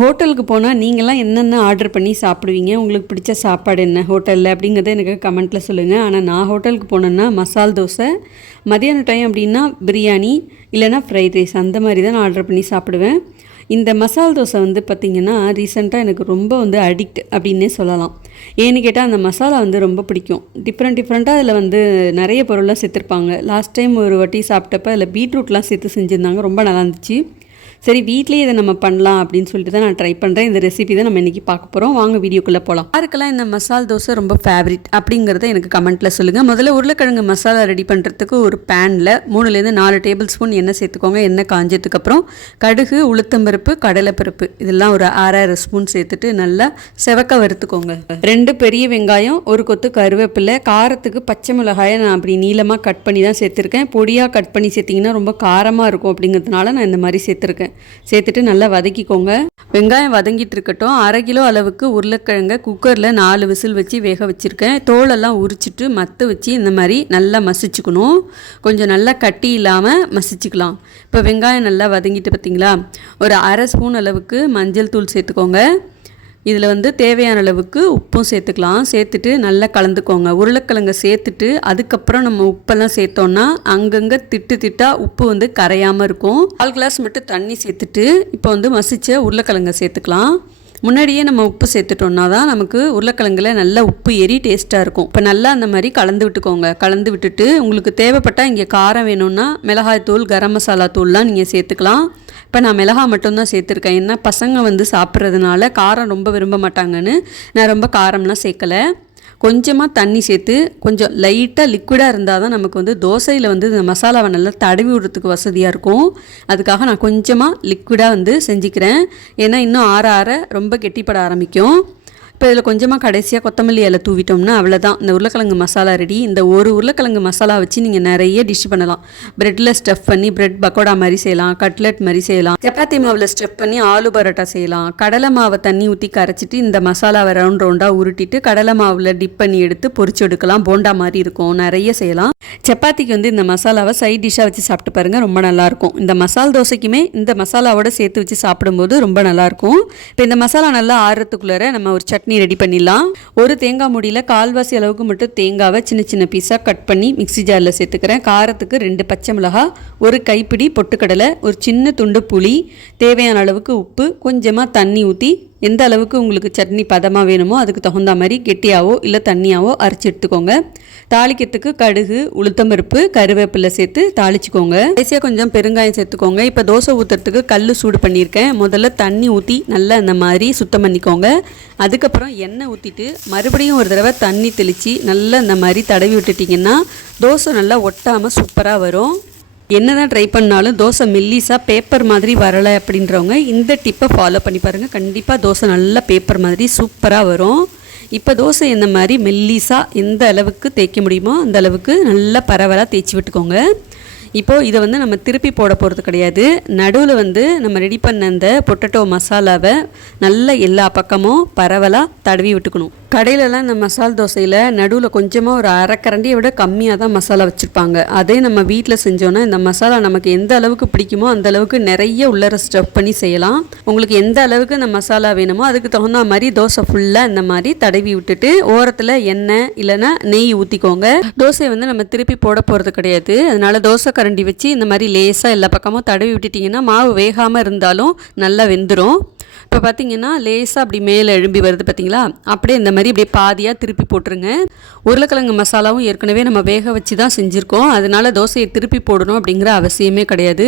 ஹோட்டலுக்கு போனால் நீங்களாம் என்னென்ன ஆர்டர் பண்ணி சாப்பிடுவீங்க? உங்களுக்கு பிடிச்ச சாப்பாடு என்ன ஹோட்டலில் அப்படிங்கிறத எனக்கு கமெண்ட்டில் சொல்லுங்கள். ஆனால் நான் ஹோட்டலுக்கு போனேன்னா மசால் தோசை, மதியான டைம் அப்படின்னா பிரியாணி இல்லைனா ஃப்ரைட் ரைஸ் அந்த மாதிரி தான் நான் ஆர்டர் பண்ணி சாப்பிடுவேன். இந்த மசால் தோசை வந்து பார்த்திங்கன்னா ரீசெண்டாக எனக்கு ரொம்ப அடிக்ட் அப்படின்னே சொல்லலாம். ஏன்னு கேட்டால் அந்த மசாலா ரொம்ப பிடிக்கும். டிஃப்ரெண்ட்டாக அதில் நிறைய பொருள்லாம் சேர்த்துருப்பாங்க. லாஸ்ட் டைம் ஒரு வாட்டி சாப்பிட்டப்ப அதில் பீட்ரூட்லாம் சேர்த்து செஞ்சுருந்தாங்க. ரொம்ப நல்லா இருந்துச்சு. சரி, வீட்லேயே இதை நம்ம பண்ணலாம் அப்படின்னு சொல்லிட்டு தான் நான் ட்ரை பண்ணுறேன். இந்த ரெசிபி தான் நம்ம இன்றைக்கி பார்க்க போகிறோம். வாங்க வீடியோக்குள்ளே போகலாம். யாருக்கெல்லாம் இந்த மசால் தோசை ரொம்ப ஃபேவரட் அப்படிங்கிறத எனக்கு கமெண்ட்டில் சொல்லுங்கள். முதல்ல உருளைக்கிழங்கு மசாலா ரெடி பண்ணுறதுக்கு ஒரு பேனில் 3-4 டேபிள் ஸ்பூன் எண்ணெய் சேர்த்துக்கோங்க. எண்ணெய் காஞ்சதுக்கப்புறம் கடுகு, உளுத்தம்பருப்பு, கடலைப்பருப்பு இதெல்லாம் ஒரு 6 ஸ்பூன் சேர்த்துட்டு நல்லா செவக்க வறுத்துக்கோங்க. 2 பெரிய வெங்காயம், ஒரு கொத்து கருவேப்பிலை, காரத்துக்கு பச்சை மிளகாயை நான் அப்படி நீளமாக கட் பண்ணி தான் சேர்த்துருக்கேன். பொடியாக கட் பண்ணி சேர்த்திங்கன்னா ரொம்ப காரமாக இருக்கும் அப்படிங்கிறதுனால நான் இந்த மாதிரி சேர்த்துருக்கேன். சேர்த்துட்டு நல்லா வதக்கிக்கோங்க. வெங்காயம் வதங்கிட்டு இருக்கட்டும். 1/2 கிலோ அளவுக்கு உருளைக்கிழங்க குக்கரில் 4 விசில் வச்சு வேக வச்சுருக்கேன். தோலெல்லாம் உரிச்சிட்டு மத்து வச்சு இந்த மாதிரி நல்லா மசிச்சுக்கணும். கொஞ்சம் நல்லா கட்டி இல்லாமல் மசிச்சுக்கலாம். இப்போ வெங்காயம் நல்லா வதங்கிட்டு பார்த்தீங்களா, ஒரு 1/2 ஸ்பூன் அளவுக்கு மஞ்சள் தூள் சேர்த்துக்கோங்க. இதில் தேவையான அளவுக்கு உப்பும் சேர்த்துக்கலாம். சேர்த்துட்டு நல்லா கலந்துக்கோங்க. உருளைக்கிழங்கை சேர்த்துட்டு அதுக்கப்புறம் நம்ம உப்பெல்லாம் சேர்த்தோன்னா அங்கங்கே திட்டாக உப்பு கரையாமல் இருக்கும். 1/4 கிளாஸ் மட்டும் தண்ணி சேர்த்துட்டு இப்போ மசிச்ச உருளைக்கிழங்கை சேர்த்துக்கலாம். முன்னாடியே நம்ம உப்பு சேர்த்துட்டோன்னா தான் நமக்கு உருளைக்கிழங்குல நல்லா உப்பு ஏறி டேஸ்ட்டாக இருக்கும். இப்போ நல்லா அந்த மாதிரி கலந்து விட்டுக்கோங்க. கலந்து விட்டுட்டு உங்களுக்கு தேவைப்பட்டால் இங்கே காரம் வேணும்னா மிளகாய் தூள், கரம் மசாலா தூள்லாம் நீங்கள் சேர்த்துக்கலாம். இப்போ நான் மிளகாய் மட்டும்தான் சேர்த்துருக்கேன். ஏன்னா பசங்க சாப்பிட்றதுனால காரம் ரொம்ப விரும்ப மாட்டாங்கன்னு நான் ரொம்ப காரம்லாம் சேர்க்கலை. கொஞ்சமாக தண்ணி சேர்த்து கொஞ்சம் லைட்டாக லிக்விடாக இருந்தால் தான் நமக்கு தோசையில் இந்த மசாலாவை நல்லா தடவி விடுறதுக்கு வசதியாக இருக்கும். அதுக்காக நான் கொஞ்சமாக லிக்விடாக செஞ்சுக்கிறேன். ஏன்னா இன்னும் ஆற ரொம்ப கெட்டிப்பட ஆரம்பிக்கும். இப்போ இதில் கொஞ்சமாக கடைசியாக கொத்தமல்லி இலை தூவிட்டோம்னா அவ்வளோதான், இந்த உருளைக்கிழங்கு மசாலா ரெடி. இந்த ஒரு உருளைக்கிழங்கு மசாலா வச்சு நீங்கள் நிறைய டிஷ் பண்ணலாம். ப்ரெட்டில் ஸ்டஃப் பண்ணி ப்ரெட் பக்கோடா மாதிரி செய்யலாம், கட்லெட் மாதிரி செய்யலாம், சப்பாத்தி மாவில் ஸ்டஃப் பண்ணி ஆலு பரோட்டா செய்யலாம். கடலை மாவை தண்ணி ஊற்றி கரைச்சிட்டு இந்த மசாலாவை ரவுண்டாக உருட்டிட்டு கடலை மாவில் டிப் பண்ணி எடுத்து பொரிச்சு எடுக்கலாம். போண்டா மாதிரி இருக்கும். நிறைய செய்யலாம். சப்பாத்திக்கு இந்த மசாலாவை சைட் டிஷ்ஷாக வச்சு சாப்பிட்டு பாருங்கள், ரொம்ப நல்லாயிருக்கும். இந்த மசால் தோசைக்குமே இந்த மசாலாவோட சேர்த்து வச்சு சாப்பிடும்போது ரொம்ப நல்லாயிருக்கும். இப்போ இந்த மசாலா நல்லா ஆறுறதுக்குள்ளே நம்ம ஒரு சட்னி ரெடி பண்ணிடலாம். ஒரு தேங்காய் மூடியில் 1/4 அளவுக்கு மட்டும் தேங்காவை சின்ன பீஸாக கட் பண்ணி மிக்ஸி ஜாரில் சேர்த்துக்கிறேன். காரத்துக்கு 2 பச்சை மிளகாய், ஒரு கைப்பிடி பொட்டுக்கடலை, ஒரு சின்ன துண்டு புளி, தேவையான அளவுக்கு உப்பு, கொஞ்சமாக தண்ணி ஊற்றி எந்த அளவுக்கு உங்களுக்கு சட்னி பதமாக வேணுமோ அதுக்கு தகுந்த மாதிரி கெட்டியாவோ இல்லை தண்ணியாவோ அரைச்சி எடுத்துக்கோங்க. தாளிக்கிறதுக்கு கடுகு, உளுத்தம்பருப்பு, கருவேப்பிலை சேர்த்து தாளிச்சுக்கோங்க. கடைசியாக கொஞ்சம் பெருங்காயம் சேர்த்துக்கோங்க. இப்போ தோசை ஊற்றுறதுக்கு கல் சூடு பண்ணியிருக்கேன். முதல்ல தண்ணி ஊற்றி நல்லா இந்த மாதிரி சுத்தம் பண்ணிக்கோங்க. அதுக்கப்புறம் எண்ணெய் ஊற்றிட்டு மறுபடியும் ஒரு தடவை தண்ணி தெளித்து நல்லா இந்த மாதிரி தடவி விட்டுட்டிங்கன்னா தோசை நல்லா ஒட்டாமல் சூப்பராக வரும். என்ன தான் ட்ரை பண்ணாலும் தோசை மெல்லிஸாக பேப்பர் மாதிரி வரலை அப்படின்றவங்க இந்த டிப்பை ஃபாலோ பண்ணி பாருங்கள். கண்டிப்பாக தோசை நல்லா பேப்பர் மாதிரி சூப்பராக வரும். இப்போ தோசை இந்த மாதிரி மெல்லிஸாக எந்த அளவுக்கு தேய்க்க முடியுமோ அந்த அளவுக்கு நல்லா பரவலாக தேய்ச்சி விட்டுக்கோங்க. இப்போது இதை நம்ம திருப்பி போட போகிறது கிடையாது. நடுவில் நம்ம ரெடி பண்ண அந்த பொட்டேட்டோ மசாலாவை நல்லா எல்லா பக்கமும் பரவலாக தடவி விட்டுக்கணும். கடையிலலாம் இந்த மசால் தோசையில் நடுவில் கொஞ்சமாக ஒரு 1/2 கரண்டியை விட கம்மியாக தான் மசாலா வச்சுருப்பாங்க. அதே நம்ம வீட்டில் செஞ்சோன்னா இந்த மசாலா நமக்கு எந்த அளவுக்கு பிடிக்குமோ அந்த அளவுக்கு நிறைய உள்ளர ஸ்டஃப் பண்ணி செய்யலாம். உங்களுக்கு எந்த அளவுக்கு இந்த மசாலா வேணுமோ அதுக்கு தகுந்த மாதிரி தோசை ஃபுல்லாக இந்த மாதிரி தடவி விட்டுட்டு ஓரத்தில் எண்ணெய் இல்லைன்னா நெய் ஊற்றிக்கோங்க. தோசையை நம்ம திருப்பி போட போகிறது கிடையாது. அதனால் தோசை கரண்டி வச்சு இந்த மாதிரி லேசாக எல்லா பக்கமும் தடவி விட்டுட்டிங்கன்னா மாவு வேகாமல் இருந்தாலும் நல்லா வெந்துடும். இப்போ பார்த்தீங்கன்னா லேசாக அப்படி மேலே எழும்பி வருது பார்த்தீங்களா, அப்படியே இந்த மாதிரி அப்படியே பாதியாக திருப்பி போட்டுருங்க. உருளைக்கிழங்கு மசாலாவும் ஏற்கனவே நம்ம வேக வச்சு தான் செஞ்சுருக்கோம். அதனால் தோசையை திருப்பி போடணும் அப்படிங்கிற அவசியமே கிடையாது.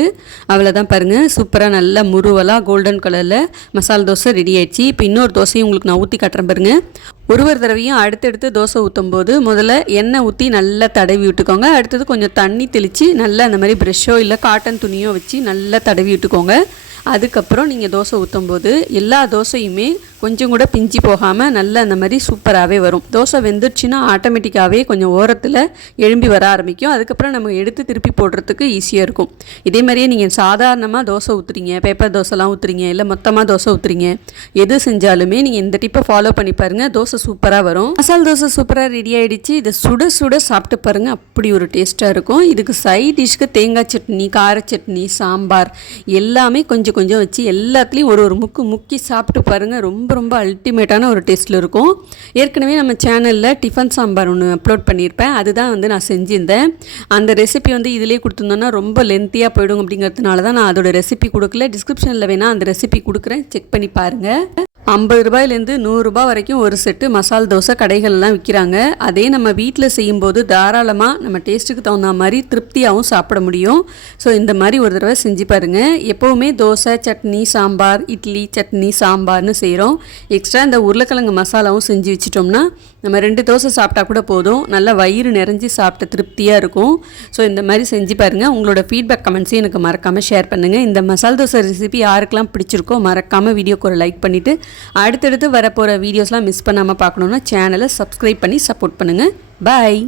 அவ்வளோதான் பாருங்கள், சூப்பராக நல்லா முருவலாக கோல்டன் கலரில் மசாலா தோசை ரெடி ஆயிடுச்சு. இப்போ இன்னொரு தோசையும் உங்களுக்கு நான் ஊற்றி காட்டுறேன் பாருங்கள். ஒரு தடவையும் அடுத்தடுத்து தோசை ஊற்றும் போது முதல்ல எண்ணெய் ஊற்றி நல்லா தடவி விட்டுக்கோங்க. அடுத்தது கொஞ்சம் தண்ணி தெளித்து நல்லா அந்த மாதிரி ப்ரெஷ்ஷோ இல்லை காட்டன் துணியோ வச்சு நல்லா தடவி விட்டுக்கோங்க. அதுக்கப்புறம் நீங்கள் தோசை ஊற்றும் போது எல்லா தோசையுமே கொஞ்சம் கூட பிஞ்சி போகாமல் நல்லா அந்த மாதிரி சூப்பராகவே வரும். தோசை வெந்துருச்சுன்னா ஆட்டோமேட்டிக்காகவே கொஞ்சம் ஓரத்தில் எழும்பி வர ஆரம்பிக்கும். அதுக்கப்புறம் நம்ம எடுத்து திருப்பி போடுறதுக்கு ஈஸியாக இருக்கும். இதே மாதிரியே நீங்கள் சாதாரணமாக தோசை ஊற்றுறீங்க, பேப்பர் தோசைலாம் ஊற்றுறீங்க, இல்லை மொத்தமாக தோசை ஊற்றுறீங்க, எது செஞ்சாலுமே நீங்கள் இந்த டிப்பை ஃபாலோ பண்ணி பாருங்கள், தோசை சூப்பராக வரும். மசால் தோசை சூப்பராக ரெடி ஆகிடுச்சு. இதை சுட சுட சாப்பிட்டு பாருங்கள், அப்படி ஒரு டேஸ்ட்டாக இருக்கும். இதுக்கு சைட் டிஷ்க்கு தேங்காய் சட்னி, கார சட்னி, சாம்பார் எல்லாமே கொஞ்சம் கொஞ்சம் கொஞ்சம் வச்சு எல்லாத்துலேயும் ஒரு முக்கு முக்கி சாப்பிட்டு பாருங்கள். ரொம்ப ரொம்ப அல்டிமேட்டான ஒரு டேஸ்ட்டில் இருக்கும். ஏற்கனவே நம்ம சேனலில் டிஃபன் சாம்பார் ஒன்று அப்லோட் பண்ணியிருப்பேன். அதுதான் நான் செஞ்சுருந்தேன். அந்த ரெசிபி இதிலே கொடுத்துருந்தோன்னா ரொம்ப லென்த்தியாக போயிடும் அப்படிங்கிறதுனால தான் நான் அதோட ரெசிபி கொடுக்கல. டிஸ்கிரிப்ஷனில் வேணால் அந்த ரெசிபி கொடுக்குறேன், செக் பண்ணி பாருங்கள். 50 ரூபாயிலேருந்து 100 ரூபாய் வரைக்கும் ஒரு செட்டு மசால் தோசை கடைகள்லாம் விற்கிறாங்க. அதே நம்ம வீட்டில் செய்யும்போது தாராளமாக நம்ம டேஸ்ட்டுக்கு தகுந்த மாதிரி திருப்தியாகவும் சாப்பிட முடியும். ஸோ இந்த மாதிரி ஒரு தடவை செஞ்சு பாருங்கள். எப்போவுமே தோசை, சட்னி, சாம்பார், இட்லி, சட்னி, சாம்பார்னு செய்கிறோம். எக்ஸ்ட்ரா இந்த உருளைக்கிழங்கு மசாலாவும் செஞ்சு வச்சிட்டோம்னா நம்ம 2 தோசை சாப்பிட்டா கூட போதும். நல்லா வயிறு நிறைஞ்சி சாப்பிட்ட திருப்தியாக இருக்கும். ஸோ இந்த மாதிரி செஞ்சு பாருங்கள். உங்களோட ஃபீட்பேக் கமெண்ட்ஸையும் எனக்கு மறக்காமல் ஷேர் பண்ணுங்கள். இந்த மசால் தோசை ரெசிபி யாருக்கெல்லாம் பிடிச்சிருக்கோ மறக்காமல் வீடியோக்கு ஒரு லைக் பண்ணிவிட்டு அடுத்தடுத்து வரப்போகிற வீடியோஸ்லாம் மிஸ் பண்ணாமல் பார்க்கணுன்னா சேனலை சப்ஸ்கிரைப் பண்ணி சப்போர்ட் பண்ணுங்கள். பாய்.